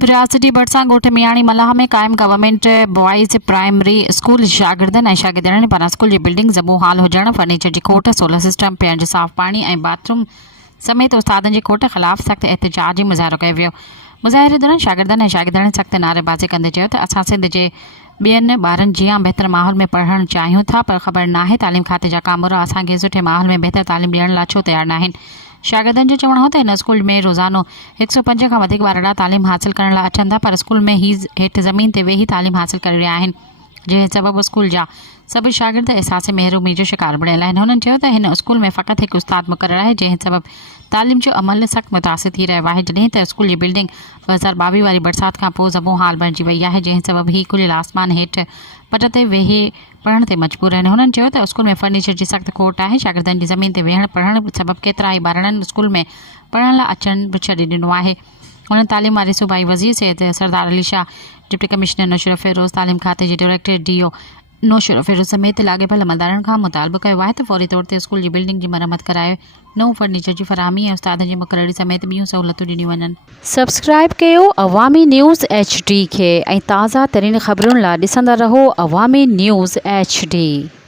विरासती भटसा ॻोठ मियाणी मलाह में क़ाइम गवर्नमेंट बॉइज़ प्राइमरी स्कूल शागिर्दनि ऐं शागिर्दियुनि पारां स्कूल जी बिल्डिंग ज़बो हाल हुजण, फर्नीचर जी खोट, सोलर सिस्टम, पीअण जो साफ़ पाणी ऐं बाथरूम समेत उस्तादनि जी खोट ख़िलाफ़ सख़्तु एहतिजाजी मुज़ाहिरो कयो वियो। मुज़ाहिरे दौरान शागिर्दनि ऐं शागिर्दियुनि सख़्तु नारेबाज़ी कंदे चयो त असां सिंध जे ॿियनि ॿारनि जीअं बहितर माहौल में पढ़णु चाहियूं था, पर ख़बर नाहे तालीम खाते जा कामोर असांखे सुठे माहौल में बहितर तालीम ॾियण लाइ छो तयारु न आहिनि। शागिर्दनि जो चवणु हो त हिन स्कूल में रोज़ानो 105 खां वधीक ॿार तालीम हासिल करण लाइ अचनि था, पर स्कूल में ही हेठि ज़मीन ते वेही तालीम हासिल करे रहिया आहिनि, जंहिं सबबु स्कूल जा सभु शागिर्द एहसास महरूमी जो शिकार बणियल आहिनि। हुननि चयो त हिन स्कूल में फ़क़ति हिकु उस्ताद मुक़ररु आहे, जंहिं सबबु तालीम जो अमल सख़्तु मुतासिर थी रहियो आहे, जॾहिं त स्कूल जी बिल्डिंग 2022 वारी बरसाति खां पोइ ज़बो हाल बणिजी वई आहे, जंहिं सबबु ही खुलियल आसमान हेठि पट ते वेही पढ़ण ते मजबूर आहिनि। हुननि चयो त स्कूल में फर्नीचर जी सख़्तु खोट आहे। शागिर्दनि जी ज़मीन ते वेहण पढ़ण सबबु केतिरा ई ॿारनि स्कूल में पढ़ण लाइ अचणु बि छॾे ॾिनो आहे। हुननि तालीम वारे सूबाई वज़ीर सैयद सरदार अली शाह, डिप्टी कमिश्नर नौशर फ़िरोज़, तालीम खाते जे डायरेक्टर DO नौशर फ़िरोज़ समेत लाॻापियल अमलदारनि खां मुतालबो कयो आहे त फौरी तौर ते स्कूल जी बिल्डिंग जी मरम्मत कराए नओं फर्नीचर जी फ़राहमी ऐं उस्तादनि जी मुक़ररी समेत ॿियूं सहूलियतूं ॾिनियूं वञनि। सब्सक्राइब कयो अवामी न्यूज़ HD खे ऐं ताज़ा तरीन ख़बरुनि लाइ ॾिसंदा रहो अवामी न्यूज़ HD।